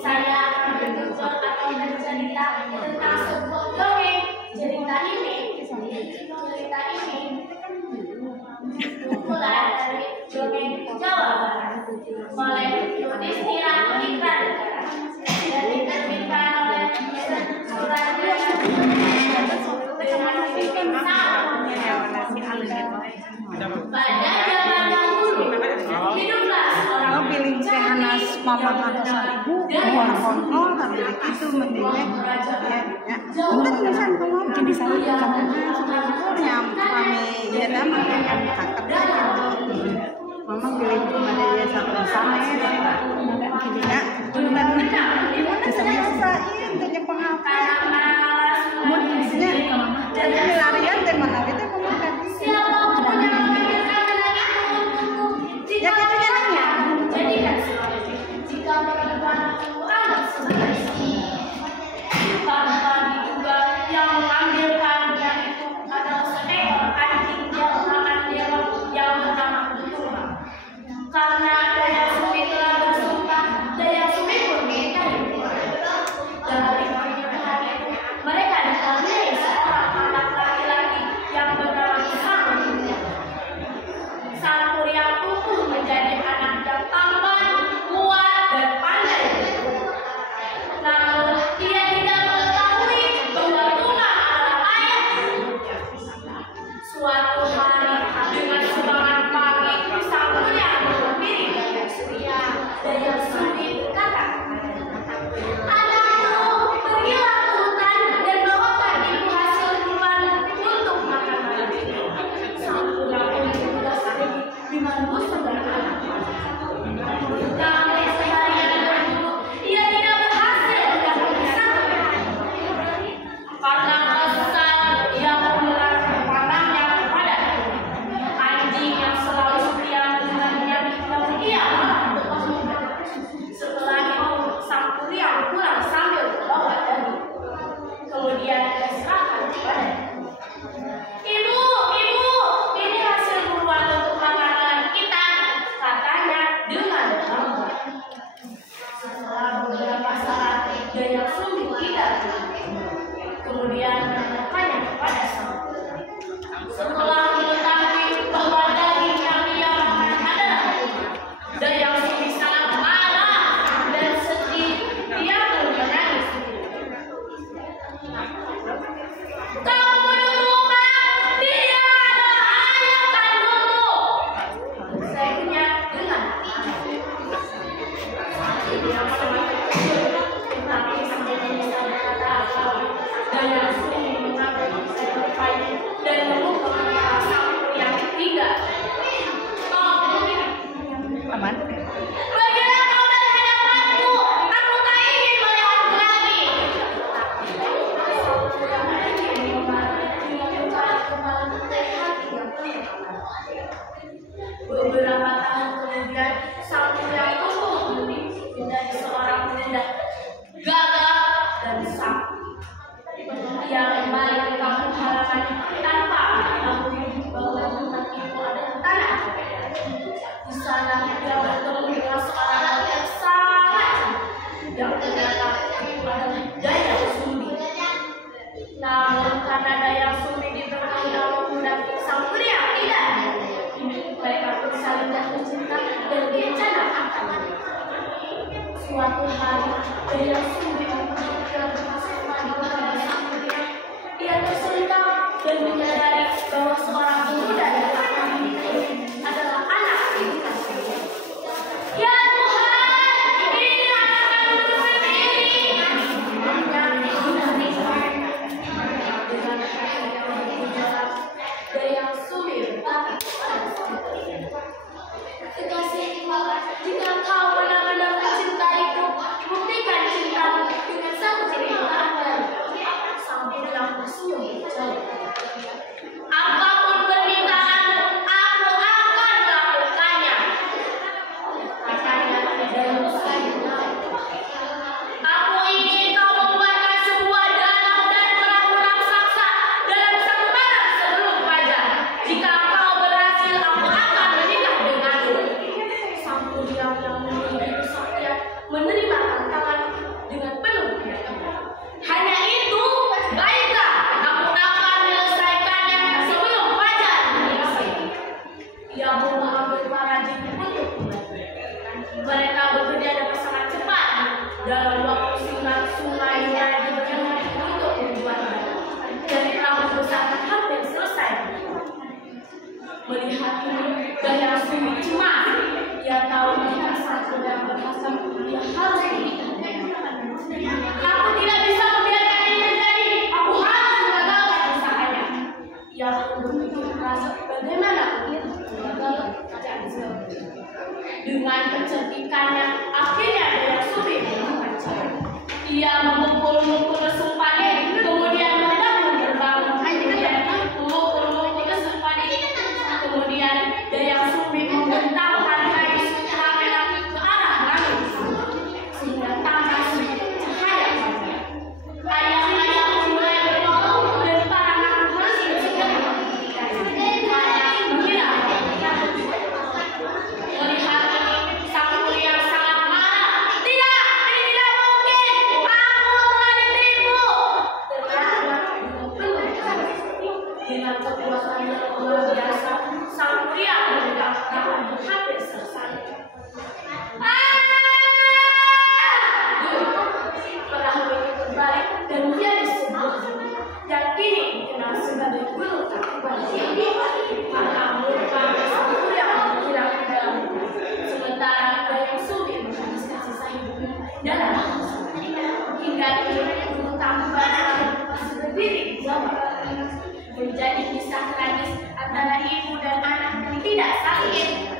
saya bertutur atau bercerita tentang sebuah dongeng. Cerita ini mulai dari dongeng Jawa Barat oleh Yudhistira Mitra dan diterbitkan oleh Suradia dengan film pada zaman dahulu hiduplah seorang Hanas mama kantosan ibu buang kontol tapi itu mendingnya ya untuk tulisan kamu jadi salah kamu sebenarnya kami ya nama yang takutnya mama pilih cuma dia sampai sama ya nggak gini ya cuman bisa ngerasain tanya pengalaman modusnya jadi larian dan mana itu kamu tadi ya kita nanya jadi kan jika perempuan itu anak sebenarnya tanpa diduga yang mengambil kandungnya itu adalah seekor anjing jalanan yang bernama Duma. Karena Daya Sumi telah bersumpah, Daya Sumi pun menikahi dia. Dari pernikahan itu mereka dikaruniai seorang anak laki-laki yang bernama Sangkuriang. Sangkuriang tumbuh menjadi anak yang tampan, kuat dan pandai. Namun dia tidak mengetahui bahwa Duma adalah ayahnya. Suatu hari dengan semangat pagi, Sangkuriang menghampiri Daya Sumi berkata, "Anakku, pergilah ke hutan dan bawakan ibu hasil buruan untuk makan malam ini." Sangkuriang pun bergegas dengan busuk dan anak. Namun seharian berburu, ia tidak berhasil mendapatkan Sangkuriang. Karena kesal, ia mengarahkan panahnya kepada anjing yang selalu setia dengannya, namun ia malah berbohong. Setelah itu, Sangkuriang pulang sambil membawa daging. Kemudian ia serahkan kepadanya. Ibu, ini hasil buruan untuk makanan kita, katanya dengan lembut. Setelah beberapa saat, Daya Sumi tidak kemudian menanyakannya kepada Sangkuriang. Setelah mengetahui bahwa daging yang ia makan adalah Daya Sumi sangat marah dan sedih. Dia pun menangis. "Kau menuduhkan dia adalah ayah kandungmu," serunya dengan dia sangat kecil, tetapi sambil bisa berkata apa-apa, Daya Sumi mengambil seekor kayu dan memukul kepala Sangkuriang hingga aman "Pergilah kau dari hadapanku, aku tak ingin melihatmu lagi." Sangkuriang akhirnya marah dengan kepala mendekati yang penuh. Beberapa tahun kemudian, Sangkuriang tumbuh menjadi seorang pemuda gagah dan sakti. Ia kembali ke kampung halaman tanpa mengetahui bahwa tempat itu adalah tanah. Di sana dia bertemu dengan seorang wanita yang sangat cantik yang ternyata itu adalah Daya Sumi. Namun karena Daya Sumi diberkahi Allah muda, Sangkuriang tidak. Mereka pun saling jatuh cinta dan berencana akan menikah. Suatu hari, Daya Sumi memperhatikan bersama kepada Sangkuriang. Dia tersentak dan menyadari bahwa seorang pemuda yang akan menikah adalah anak dikasihnya. "Ya Tuhan, ini anak kandungku sendiri." Dengan hati yang begitu dalam, Daya Sumi berkata kepada Sangkuriang, "Kekasihku, jika kau benar-benar mencintaiku, buktikan cintamu dengan satu pernikahan baru." Sangkuriang tersenyum jauh. "Apapun dalam waktu singkat sungai mulai berjalan untuk membuatnya. Dan perahu besar hampir selesai. Melihat ini, Dayang Sumi cemas. Ia tahu jika saat sedang berhasrat dia harus menikah. Aku tidak bisa membiarkan ini terjadi. Aku harus mengagalkan usahanya. Ia pun berpikir keras bagaimana untuk mengagalkan kerjaan seperti itu. Dengan kecerdikannya, akhirnya Dayang Sumi menemukan cara. Ia memukul-mukul sempani, kemudian mendapat terbangun. Memukul-mukul sempani, kemudian Dayang Sumi membentangkan kayu laki-laki ke arah langit sehingga tampak cahaya fajar. Ayam-ayam mulai berkokok dan para anak masih segera mengira melihat sang mulia sangat marah. Tidak, ini tidak mungkin. Aku telah ditipu. Dengan kekuatan yang luar biasa, sang mulia menegakkan hampir selesai. Perahu ini terbalik dan menjadi sebuah dan kini dikenal sebagai Gunung Tangkuban. Maka merupakan sang mulia menghilang ke dalam bumi. Sementara Dayang Sumi menghabiskan sisa hidupnya dalam hingga kini Gunung Tangkuban masih berdiri di Jawa Barat. Menjadi kisah tragis antara ibu dan anak yang tidak saling